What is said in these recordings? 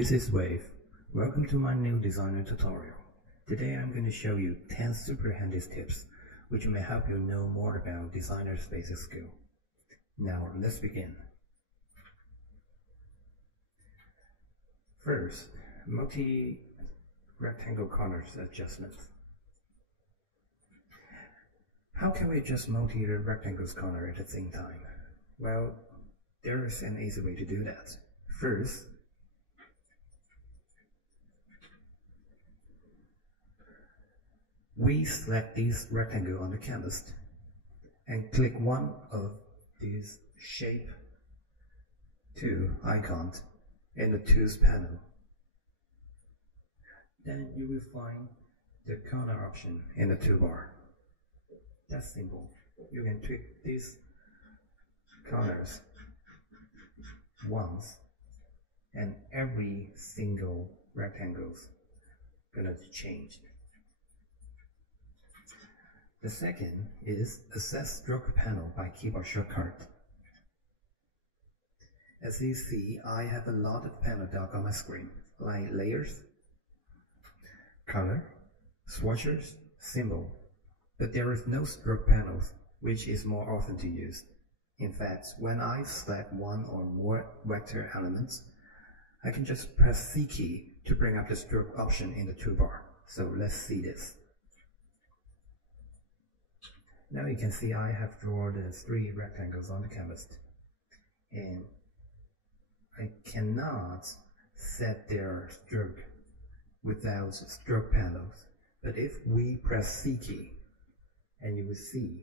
this is Wave. Welcome to my new designer tutorial. Today I'm going to show you 10 super handy tips which may help you know more about designer's basic skill. Now let's begin. First, multi-rectangle corners adjustment. How can we adjust multi-rectangles corner at the same time? Well, there is an easy way to do that. First, we select this rectangle on the canvas and click one of these shape 2 icons in the Tools panel. Then you will find the corner option in the toolbar. That's simple. You can tweak these corners once and every single rectangle's gonna change. The second is Access Stroke Panel by keyboard shortcut. As you see, I have a lot of panel dock on my screen, like Layers, Color, Swatches, Symbol, but there is no stroke panels, which is more often to use. In fact, when I select one or more vector elements, I can just press C key to bring up the stroke option in the toolbar. So let's see this. Now you can see I have drawn the 3 rectangles on the canvas, and I cannot set their stroke without stroke panels. But if we press C key, and you will see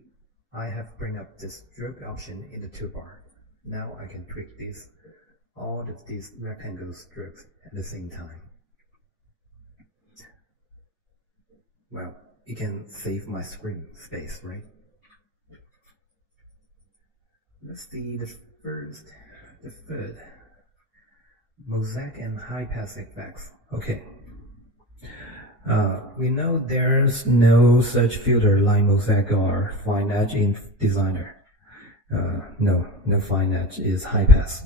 I have bring up the stroke option in the toolbar. Now I can tweak all of these rectangle strokes at the same time. Well, it can save my screen space, right? Let's see the third, Mosaic and high pass effects. Okay. We know there's no such filter like Mosaic or Fine Edge in Designer. No Fine Edge is high pass.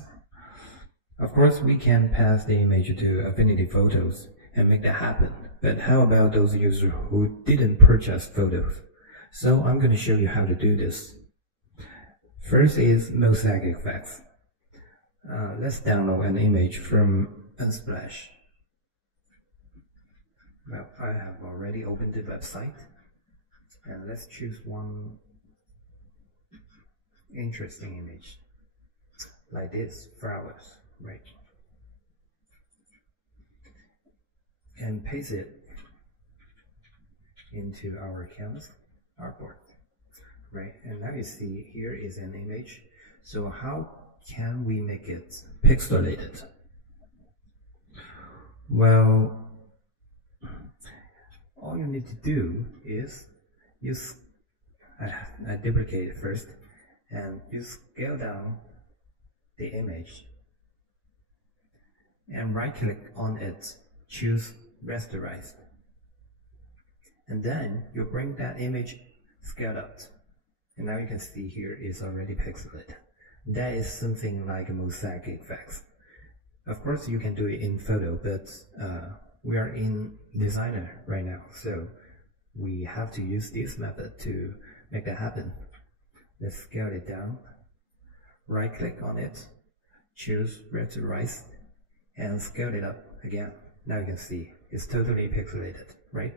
Of course, we can pass the image to Affinity Photos and make that happen. But how about those users who didn't purchase photos? So I'm going to show you how to do this. First is Mosaic effects. Let's download an image from Unsplash. Well, I have already opened the website, and let's choose one interesting image, like this, flowers, right? And paste it into our canvas artboard, right? And now you see here is an image. So how can we make it pixelated? Well, all you need to do is I duplicate it first, and you scale down the image and right click on it, choose rasterize, and then you bring that image scaled up, and now you can see here is already pixelated. That is something like a Mosaic effects. Of course you can do it in photo, but we are in Designer right now, so we have to use this method to make that happen. Let's scale it down, right click on it, choose rasterize, and scale it up again. Now you can see it's totally pixelated, right?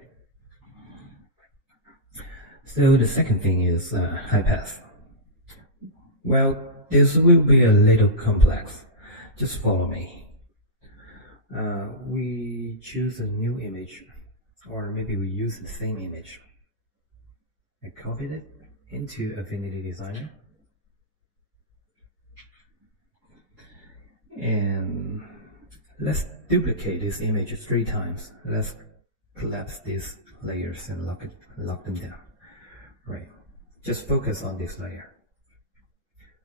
So the second thing is high pass. Well, this will be a little complex. Just follow me. We choose a new image, or maybe we use the same image. I copied it into Affinity Designer, and let's duplicate this image 3 times. Let's collapse these layers and lock them down. Right. Just focus on this layer.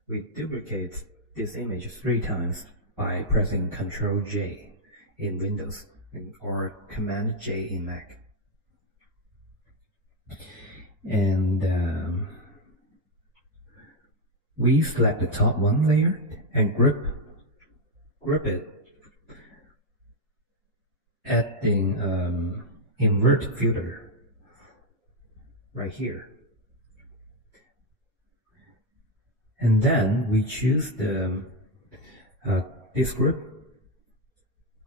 We duplicate this image 3 times by pressing Ctrl J in Windows or Command J in Mac. And we select the top one layer and group it adding invert filter right here. And then we choose the this group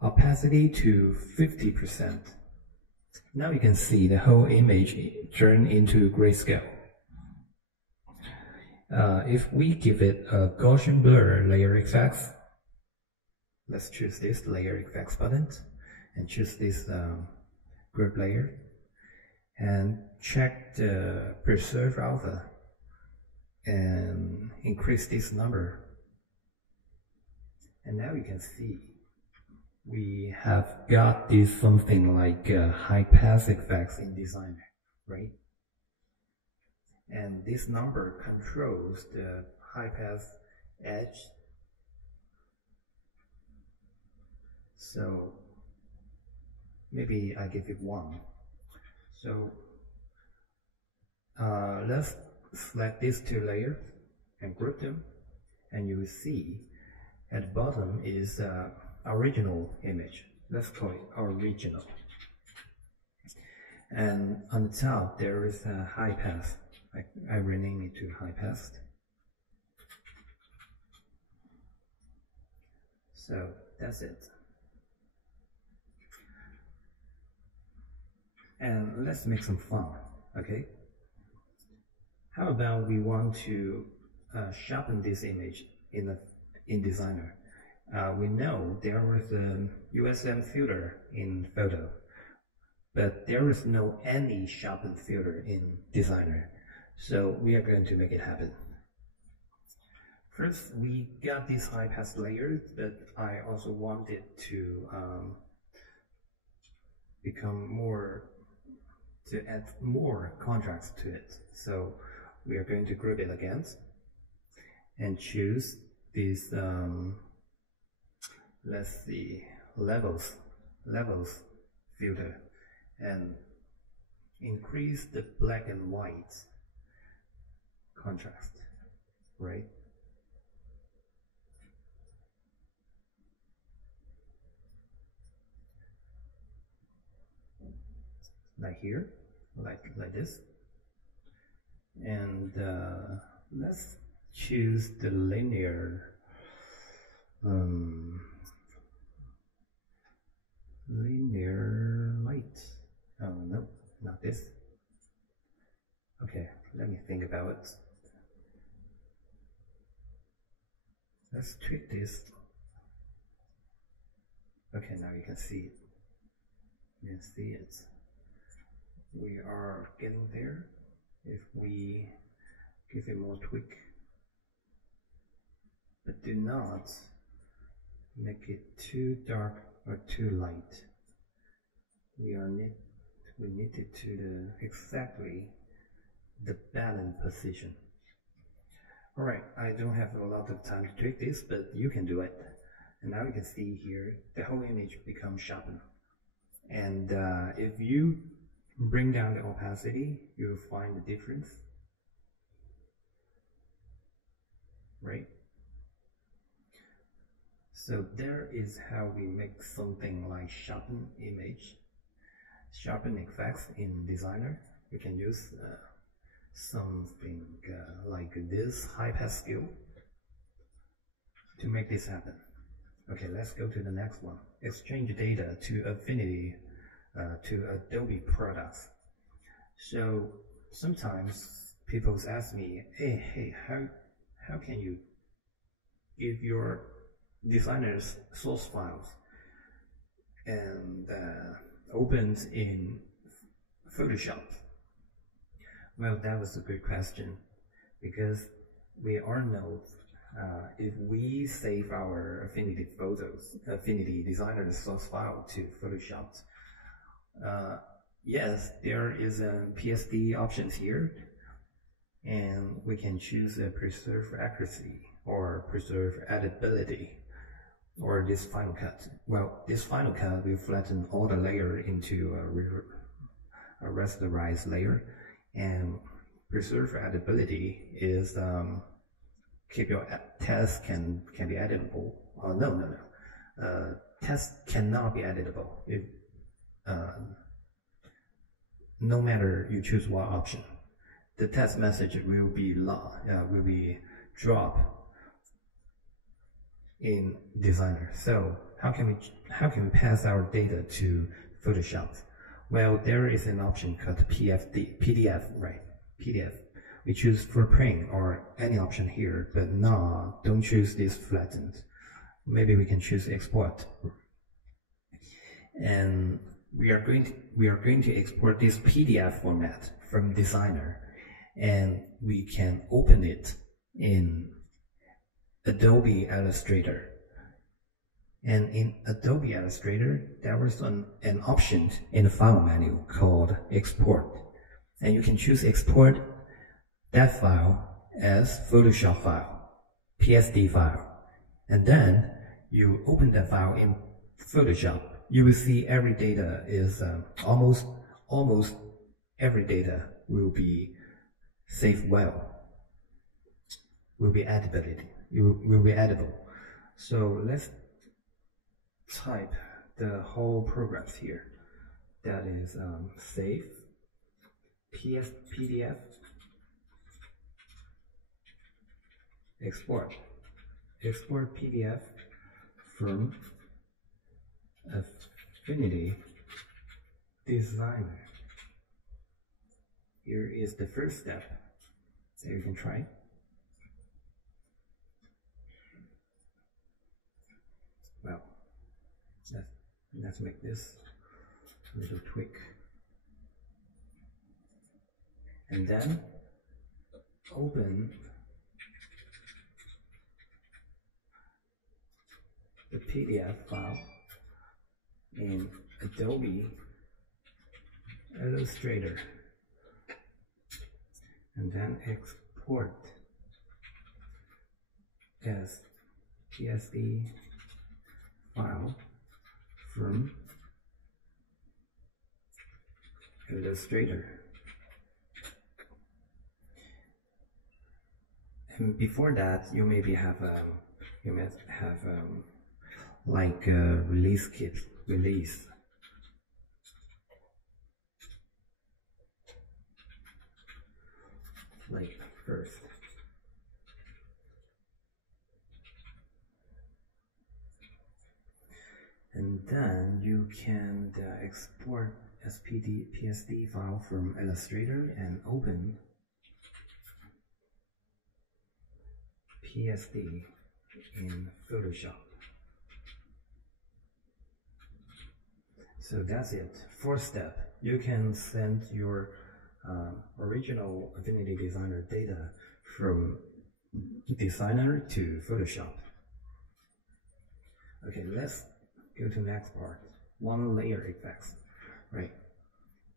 opacity to 50%. Now you can see the whole image turn into grayscale. If we give it a Gaussian blur layer effects, let's choose this layer effects button and choose this group layer and check the preserve alpha and increase this number. And now you can see we have got this something like high pass effects in Designer, right? And this number controls the high pass edge. So maybe I give it 1. So let's select these 2 layers and group them, and you will see at the bottom is original image. Let's call it original. And on the top there is a high pass. I rename it to high pass. So that's it. And let's make some fun, okay? How about we want to sharpen this image in Designer? We know there was a USM filter in photo, but there is no any sharpened filter in Designer. So we are going to make it happen. First, we got these high pass layers, but I also wanted to add more contrast to it. So we are going to group it again and choose this let's see, levels filter and increase the black and white contrast, right? Like here, like this. And let's choose the linear light. Oh no, not this. Okay, let me think about it. Let's tweak this. Okay, now you can see it. You can see it. We are getting there. If we give it more tweak, but do not make it too dark or too light. We need it to exactly the balanced position. Alright, I don't have a lot of time to tweak this, but you can do it. And now you can see here the whole image becomes sharpened. And if you bring down the opacity, you'll find the difference, right? So there is how we make something like sharpen image, sharpen effects in Designer. You can use something like this high pass skill to make this happen. Okay, let's go to the next one. Exchange data to Affinity to Adobe Products. So sometimes people ask me, hey, how can you give your designers source files and opened in Photoshop? Well, that was a good question, because we all know if we save our Affinity photos, Affinity Designer source file to Photoshop, yes, there is a PSD options here, and we can choose a preserve accuracy or preserve editability, or this final cut. Well, this final cut will flatten all the layer into a rasterized layer, and preserve editability is keep your text can be editable. Oh no, text cannot be editable. no matter you choose what option, the text message will be drop in Designer. So how can we pass our data to Photoshop? Well, there is an option called PDF, right? PDF. We choose for print or any option here, but no, don't choose this flattened. Maybe we can choose export. And we are going to export this PDF format from Designer, and we can open it in Adobe Illustrator. And in Adobe Illustrator, there was an option in the file menu called export. And you can choose export that file as Photoshop file, PSD file. And then you open that file in Photoshop. You will see every data is almost every data will be saved well, will be editable. So let's type the whole programs here. That is save PDF export PDF from Affinity Designer. Here is the first step. So you can try. Well, let's make this a little tweak. And then open the PDF file in Adobe Illustrator, and then export as PSD file from Illustrator. And before that, you maybe have like a release kit. Like first. And then you can export PSD file from Illustrator and open PSD in Photoshop. So that's it. Fourth step, you can send your original Affinity Designer data from Designer to Photoshop. Okay, let's go to the next part. One layer effects, right?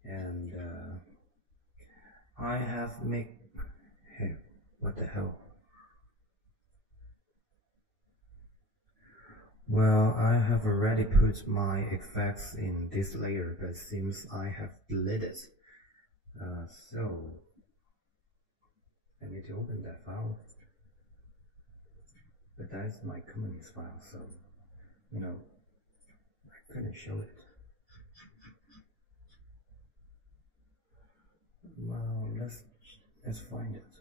And I have hey, what the hell? Well, I have already put my effects in this layer, but it seems I have deleted. So I need to open that file. But that's my company's file, so I couldn't show it. Well, let's find it.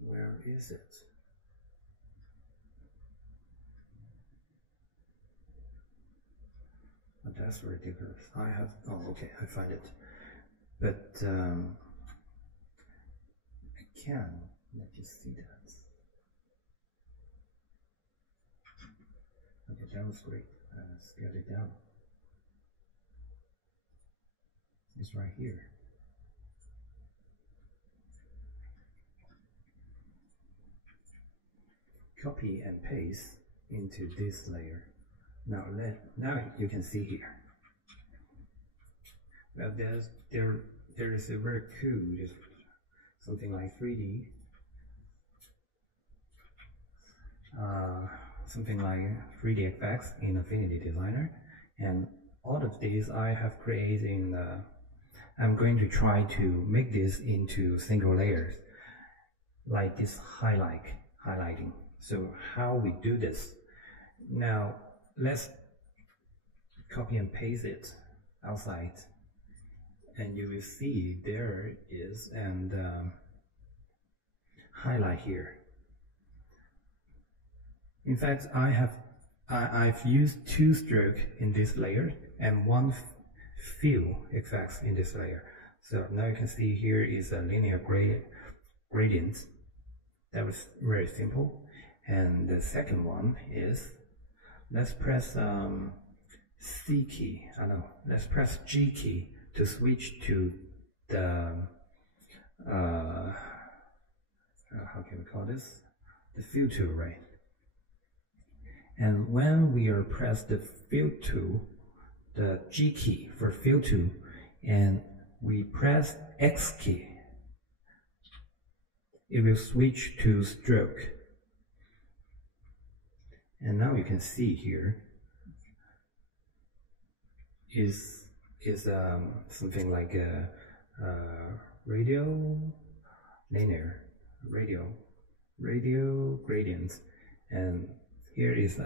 Where is it? Oh, that's ridiculous. Okay, I find it. But I can let you see that. Okay, that was great. Scale it down. It's right here. Copy and paste into this layer. Now you can see here. Well, there is a very cool, just something like 3D, something like 3D effects in Affinity Designer, and all of these I have created in. I'm going to try to make this into single layers, like this highlighting. So how we do this? Now let's copy and paste it outside, and you will see there is and highlight here. In fact, I've used 2 strokes in this layer and 1 fill effects in this layer. So now you can see here is a linear gradient. That was very simple. And the second one is, let's press C key. Let's press G key to switch to the how can we call this? The fill tool, right? And when we are press the fill tool, the G key for fill tool, and we press X key, it will switch to stroke. And now you can see here is something like a radial gradient, and here is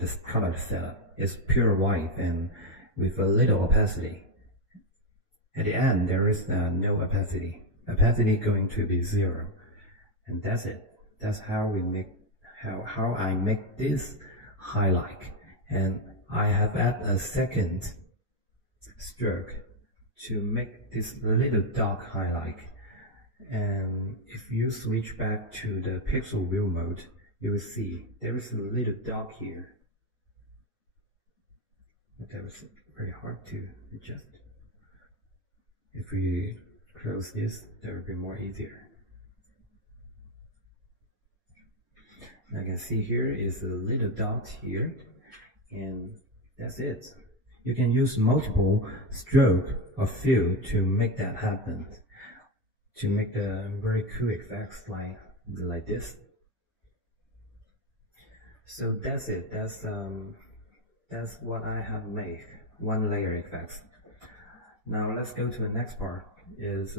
this color setup. It's pure white and with a little opacity. At the end there is no opacity. Opacity going to be 0, and that's it. That's how we make how I make this highlight. And I have added a second stroke to make this little dark highlight. And if you switch back to the pixel view mode, you will see there is a little dark here. But that was very hard to adjust. If we close this, that will be more easier. And I can see here is a little dot here, and that's it. You can use multiple stroke or fill to make that happen, to make the very cool effects like this. So that's it. That's what I have made, 1 layer effects. Now let's go to the next part, is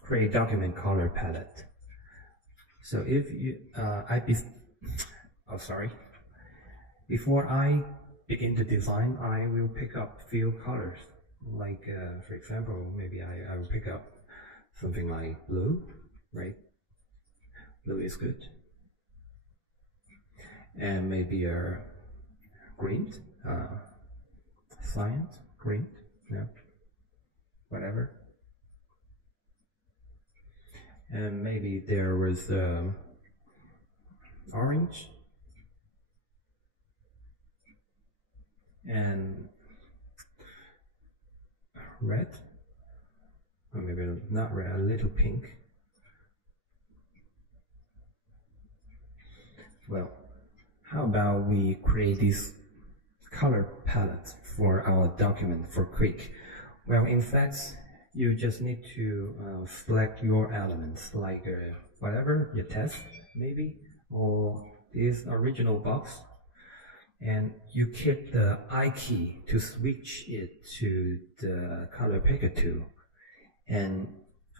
create document color palette. So if you before I begin to design, I will pick up few colors. Like for example, maybe I will pick up something like blue, right? Blue is good. And maybe a green, cyan, green, no, whatever. And maybe there was orange and red, or maybe not red, a little pink. Well, how about we create this color palette for our document for quick? Well, in fact, you just need to select your elements, like whatever you test, maybe, or this original box, and you hit the I key to switch it to the color picker tool, and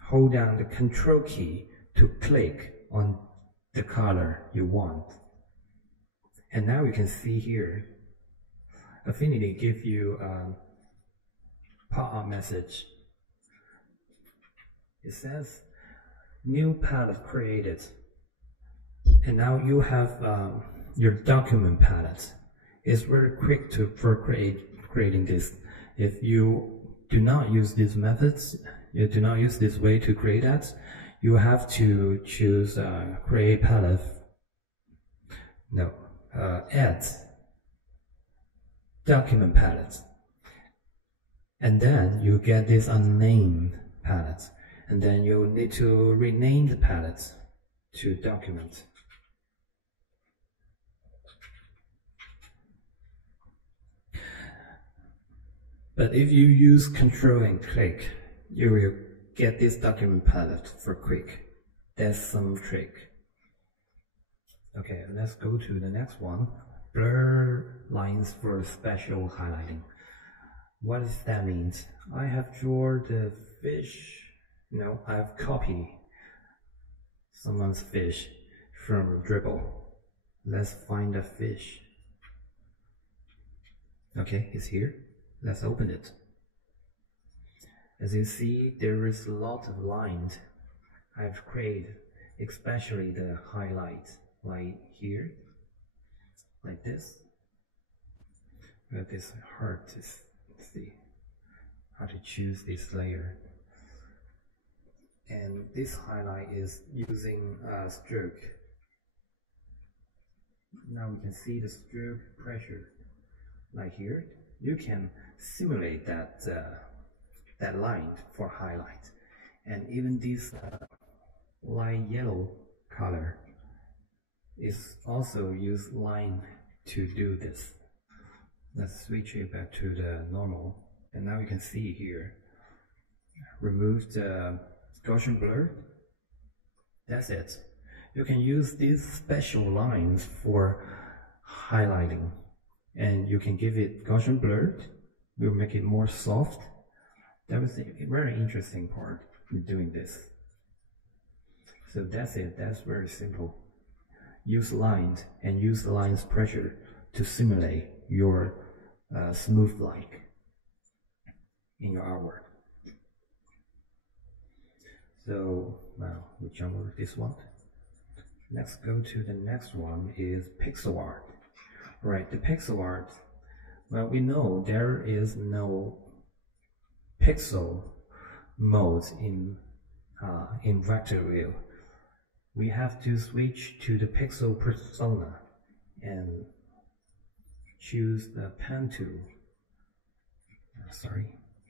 hold down the control key to click on the color you want. And now you can see here, Affinity gives you a pop-up message. It says, new palette created. And now you have your document palette. It's very quick for creating this. If you do not use these methods, you do not use this way to create that, you have to choose create palette. No, add document palette. And then you get this unnamed palette. And then you need to rename the palette to document. But if you use Control and click, you will get this document palette for quick. That's some trick. Okay, let's go to the next one. Blur lines for special highlighting. What does that mean? I have drawn the fish. No, I've copied someone's fish from Dribble. Let's find the fish. Okay, it's here. Let's open it. As you see, there is a lot of lines I've created, especially the highlights, like here, like this. But it's hard to see how to choose this layer. And this highlight is using a stroke. Now we can see the stroke pressure, like here. You can simulate that that line for highlight, and even this light yellow color is also use line to do this. Let's switch it back to the normal, and now you can see here, remove the Gaussian blur. That's it. You can use these special lines for highlighting, and you can give it Gaussian blur. We'll make it more soft. That was a very interesting part in doing this. So that's it. That's very simple. Use lines and use the line's pressure to simulate your smooth light in your artwork. So now we jump over this one. Let's go to the next one, is pixel art. Right, the pixel art. Well, we know there is no pixel mode in vector view. We have to switch to the pixel persona and choose the pen tool. Sorry,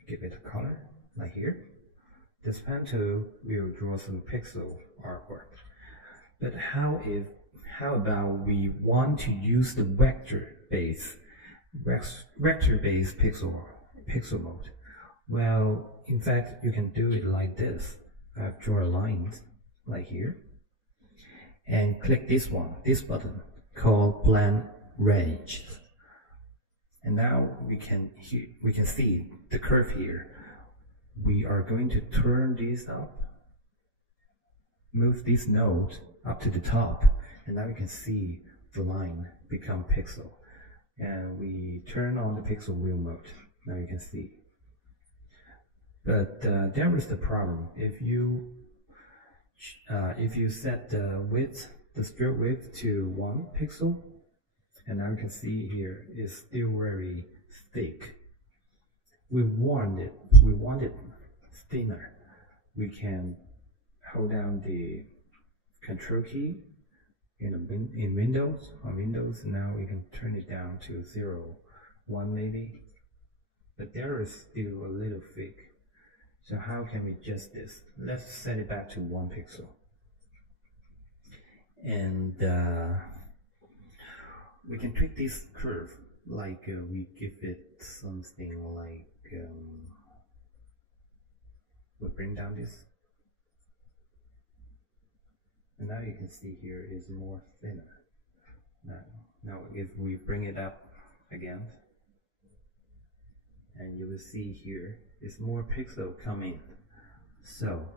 give it a color like here. This pen tool will draw some pixel artwork. But how about we want to use the vector-based pixel mode? Well, in fact, you can do it like this. I've drawn a line like here, and click this button called Blend Range. And now we can see the curve here. We are going to turn this up, move this node up to the top, and now you can see the line become pixel. And we turn on the pixel wheel mode. Now you can see. But there is the problem. If you set the width, the stroke width to 1 pixel, and now you can see here it's still very thick. We want it thinner. We can hold down the Control key in Windows. On Windows, now we can turn it down to 0, 1 maybe. But there is still a little thick. So how can we adjust this? Let's set it back to 1 pixel. And we can tweak this curve, like we give it something like, we'll bring down this. And now you can see here is more thinner. Now if we bring it up again, and you will see here is more pixel coming. So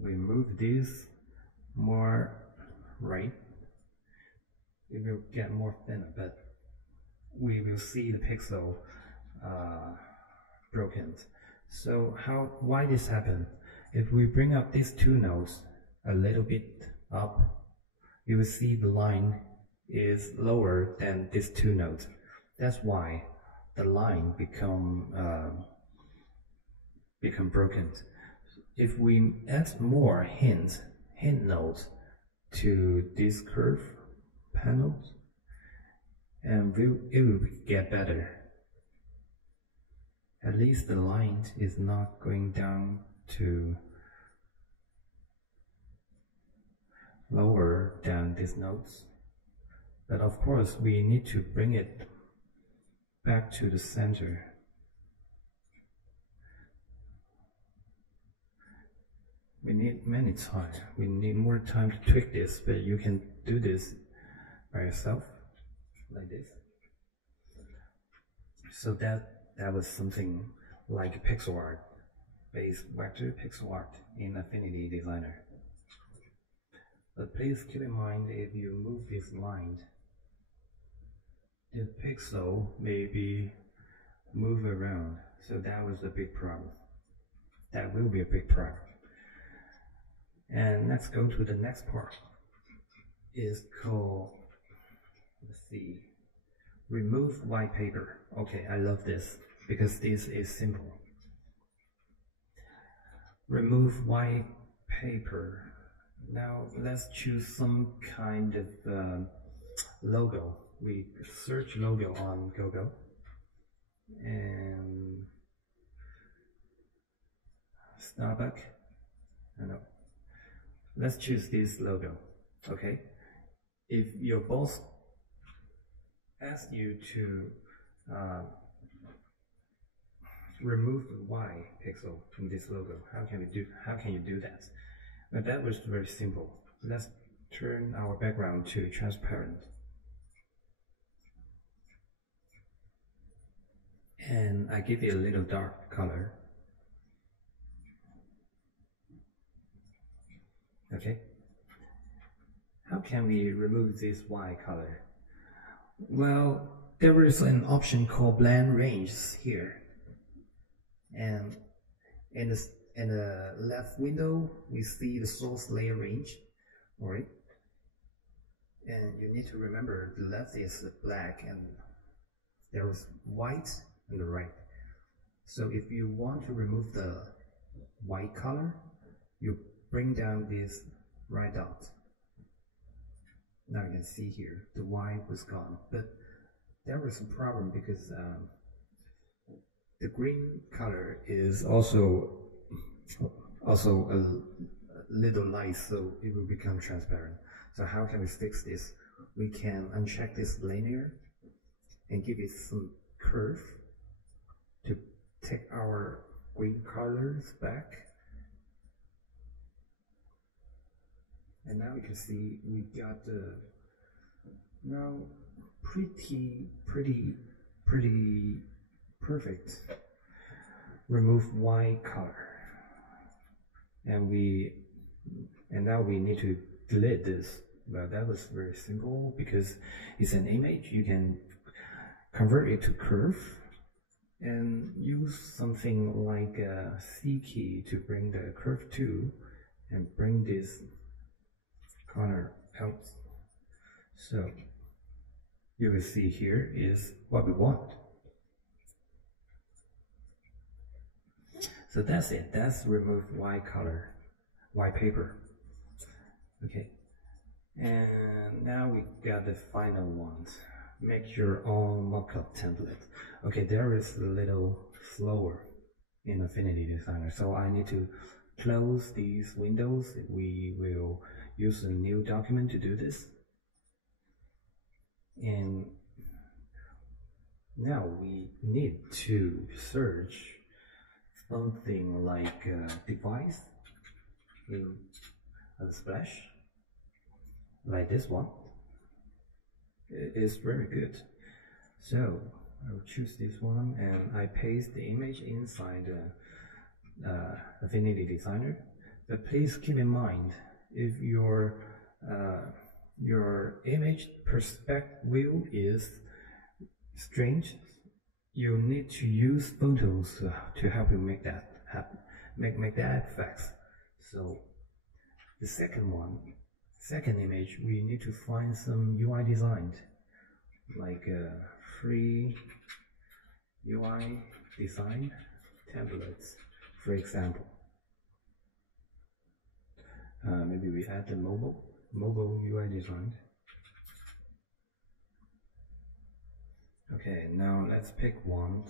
we move this more right, it will get more thinner, but we will see the pixel broken. So why this happen? If we bring up these two nodes a little bit up, you will see the line is lower than these two nodes. That's why the line become broken. If we add more hint nodes to this curve panels, and it will get better. At least the line is not going down to lower than these nodes. But of course, we need to bring it back to the center. We need many time. We need more time to tweak this, but you can do this by yourself, like this. So that was something like pixel art, based vector pixel art in Affinity Designer. But please keep in mind, if you move this line, the pixel maybe move around. So that was a big problem. That will be a big problem. And let's go to the next part. Is called, let's see, remove white paper. Okay, I love this because this is simple. Remove white paper. Now let's choose some kind of logo. We search logo on Google and Starbucks. No. Let's choose this logo. Okay. If your boss asks you to remove the Y pixel from this logo, how can you do that? Well, that was very simple. Let's turn our background to transparent. And I give it a little dark color. Okay. How can we remove this Y color? Well, there is an option called blend ranges here. And in the left window, we see the source layer range. Alright. And you need to remember the left is black and there is white on the right. So if you want to remove the white color, you bring down this right dot. Now you can see here the Y was gone, but there was a problem because the green color is also a little light, so it will become transparent. So how can we fix this? We can uncheck this linear and give it some curve to take our green colors back. And now we can see we got the now pretty perfect remove Y color. And now we need to delete this. Well, that was very simple because it's an image. You can convert it to curve and use something like a C key to bring the curve to and bring this corner out. So you will see here is what we want. So that's it. That's remove Y color, Y paper. Okay. And now we got the final ones. Make your own mockup template. Okay, there is a little slower in Affinity Designer, so I need to close these windows. We will use a new document to do this. And now we need to search something like device in a splash, like this one. It is very good. So I'll choose this one and I paste the image inside Affinity Designer. But please keep in mind, if your image perspective view is strange, you need to use photos to help you make that happen, make that effects. So the second image, we need to find some UI design, like free UI design templates, for example. Maybe we add the mobile UI design. Okay, now let's pick one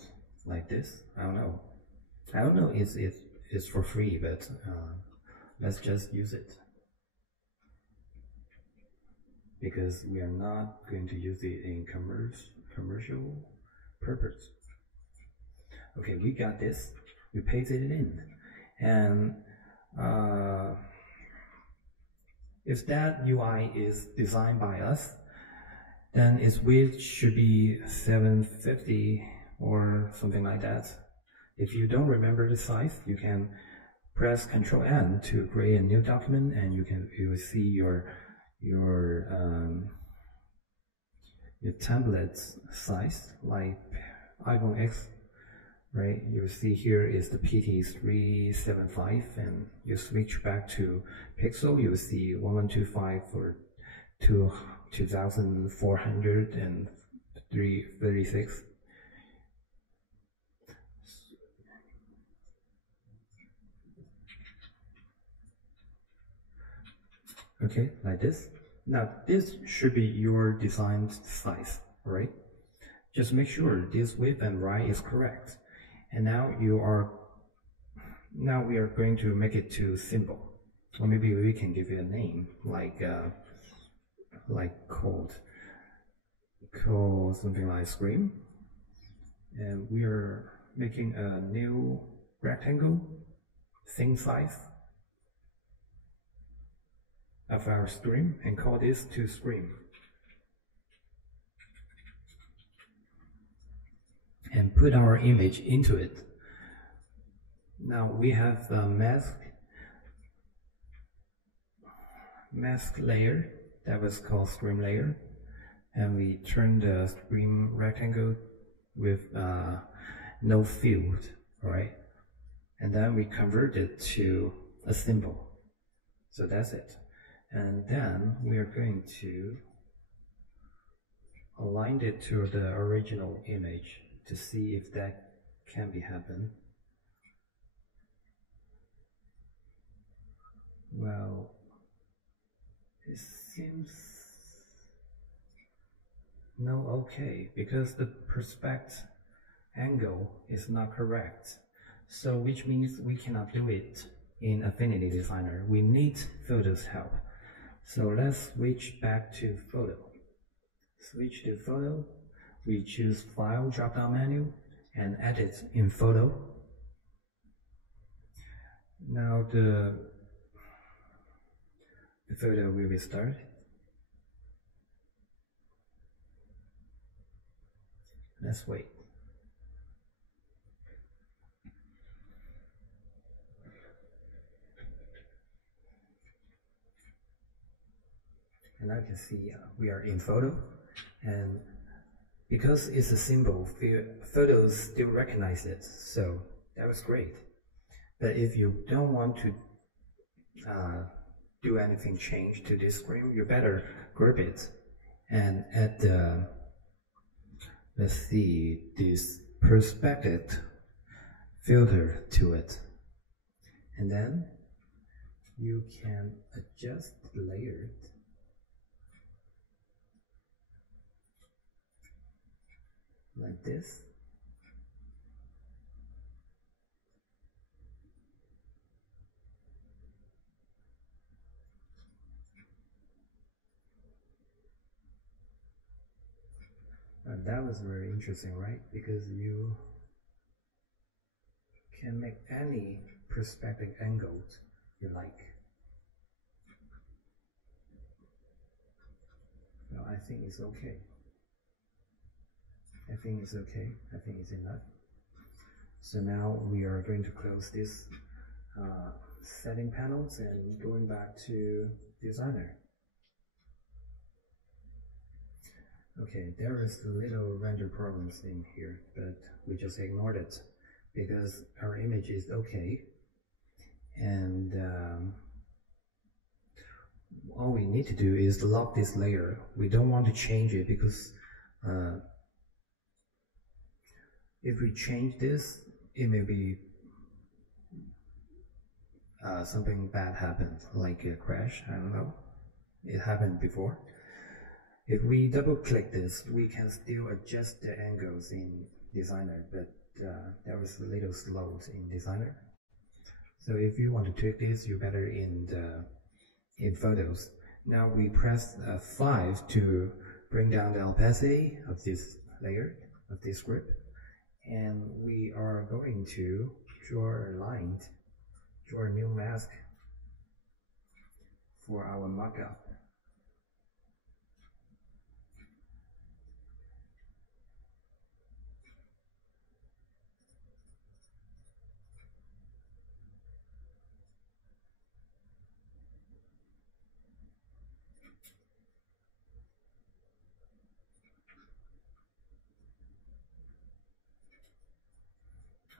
like this. I don't know if it's for free, but let's just use it because we are not going to use it in commercial purpose. Okay, we got this. We pasted it in, and if that UI is designed by us, then its width should be 750 or something like that. If you don't remember the size, you can press Ctrl N to create a new document, and you will see your your template size, like iPhone X, right? You see here is the PT375, and you switch back to Pixel, you see 1125 for 2436. Okay, like this. Now this should be your design size, right? Just make sure this width and right is correct. And now we are going to make it to symbol. Or maybe we can give it a name like called something like screen. And we are making a new rectangle, same size of our screen, and call this to screen. And put our image into it. Now we have the mask layer that was called screen layer, and we turn the screen rectangle with no field, right? And then we convert it to a symbol. So that's it. And then we are going to align it to the original image to see if that can be happen. Well, it seems no okay, because the perspective angle is not correct. So which means we cannot do it in Affinity Designer. We need photos help. So let's switch back to photo. Switch to photo. We choose file drop-down menu and edit in photo. Now the photo will be started. Let's wait. And now you can see we are in photo, and because it's a symbol, photos still recognize it, so that was great. But if you don't want to do anything change to this screen, you better group it and add the, let's see, this perspective filter to it. And then you can adjust the layer like this. That was very interesting, right? Because you can make any perspective angles you like. Well, I think it's okay. I think it's okay. I think it's enough. So now we are going to close this setting panels and going back to Designer. Okay, there is a little render problems in here, but we just ignored it because our image is okay. And all we need to do is lock this layer. We don't want to change it because if we change this, it may be something bad happens, like a crash, I don't know. It happened before. If we double click this, we can still adjust the angles in Designer, but that was a little slow in Designer. So if you want to tweak this, you better in Photos. Now we press 5 to bring down the opacity of this layer, of this group. And we are going to draw a line, draw a new mask for our mockup.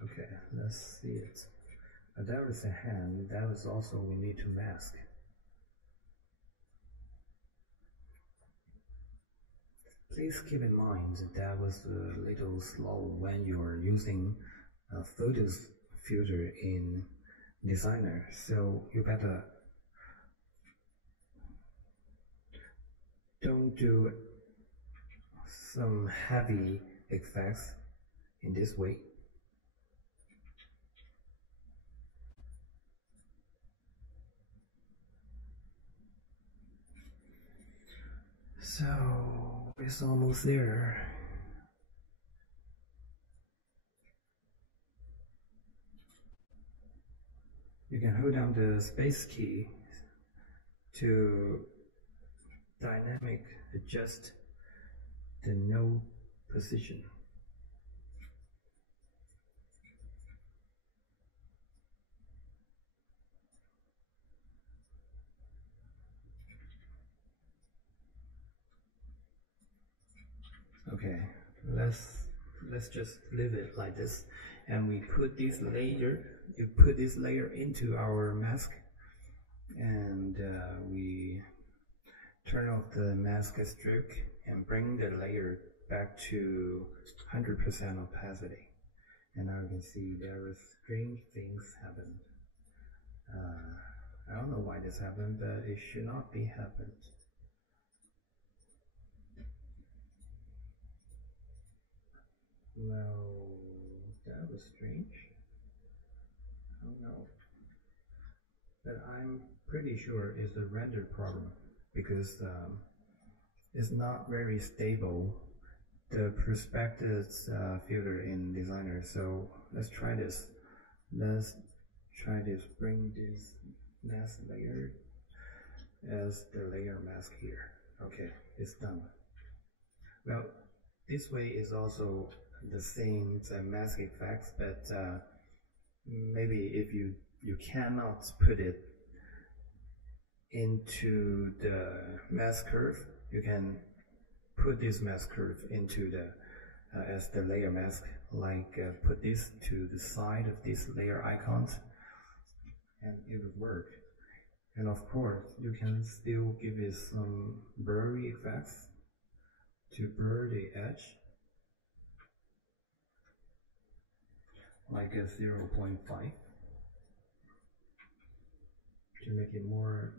Okay, let's see it. There is a hand. That is also we need to mask. Please keep in mind that was a little slow when you are using a photos filter in Designer, so you better don't do some heavy effects in this way. So it's almost there. You can hold down the space key to dynamic adjust the node position. Okay, let's just leave it like this, and we put this layer. You put this layer into our mask, and we turn off the mask stroke and bring the layer back to 100% opacity. And now you can see there are strange things happen. I don't know why this happened, but it should not be happened. Well, that was strange. I don't know. But I'm pretty sure it's a render problem because it's not very stable, the perspective filter in Designer. So let's try this. Let's try this. Bring this mask layer as the layer mask here. Okay, it's done. Well, this way is also the same mask effects, but maybe if you cannot put it into the mask curve, you can put this mask curve into the as the layer mask, like put this to the side of this layer icons, and it would work. And of course, you can still give it some blurry effects to blur the edge, like a 0.5, to make it more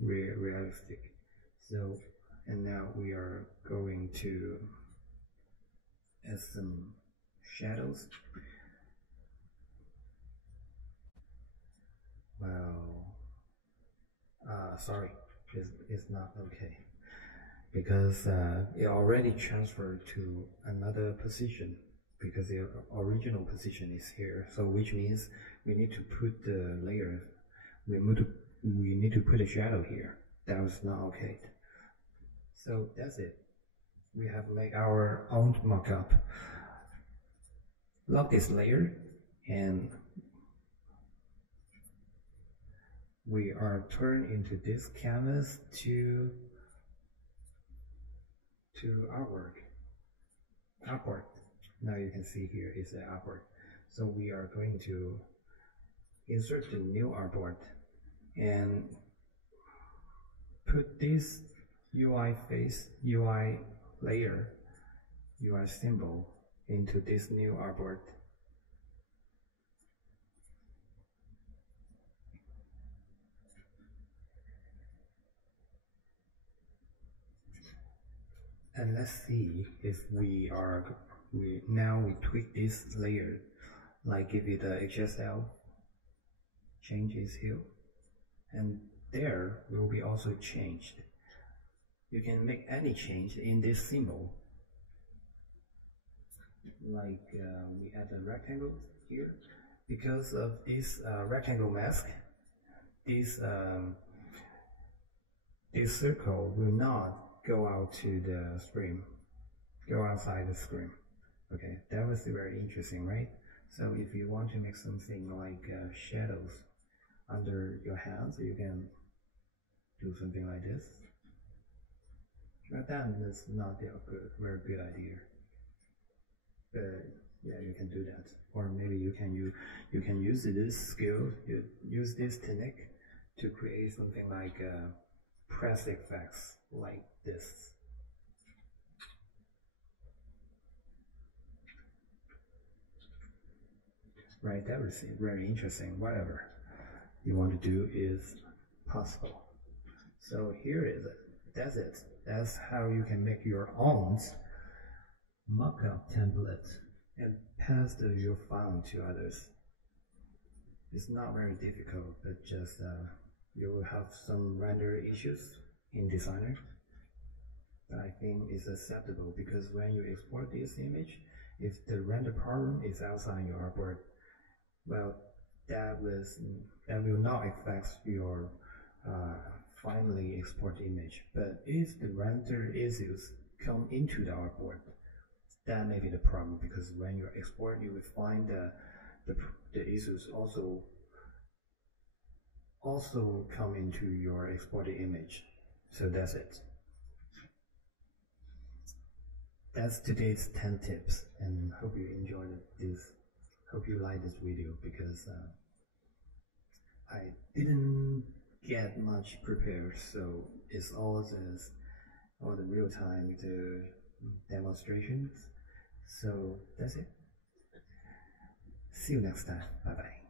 realistic. So, and now we are going to add some shadows. Well, sorry, it's not okay because it already transferred to another position because the original position is here. So which means we need to put the layer, we need to put a shadow here. That was not okay. So that's it. We have made our own mockup. Lock this layer, and we are turned into this canvas to upward. Now you can see here is the upward. So we are going to insert the new artboard and put this UI face, UI layer, UI symbol into this new artboard. And let's see if we tweak this layer, like give it a HSL changes here, and there will be also changed. You can make any change in this symbol, like we add a rectangle here. Because of this rectangle mask, this circle will not go out to the screen, go outside the screen. Okay, that was very interesting, right? So if you want to make something like shadows under your hands, you can do something like this. But then it's not a very good idea. But yeah, you can do that, or maybe you can use this skill, you use this technique to create something like press effects like this. Right, that was very interesting. Whatever you want to do is possible. So here is it. That's it. That's how you can make your own mockup template and pass your file to others. It's not very difficult, but just you will have some render issues in Designer. But I think it's acceptable because when you export this image, if the render problem is outside your artwork, well, that will not affect your finally export image. But if the render issues come into the artboard, that may be the problem, because when you export, you will find the issues also come into your exported image. So that's it. That's today's 10 tips, and hope you enjoyed this. Hope you like this video, because I didn't get much prepared, so it's all the real time demonstrations. So that's it. See you next time. Bye bye.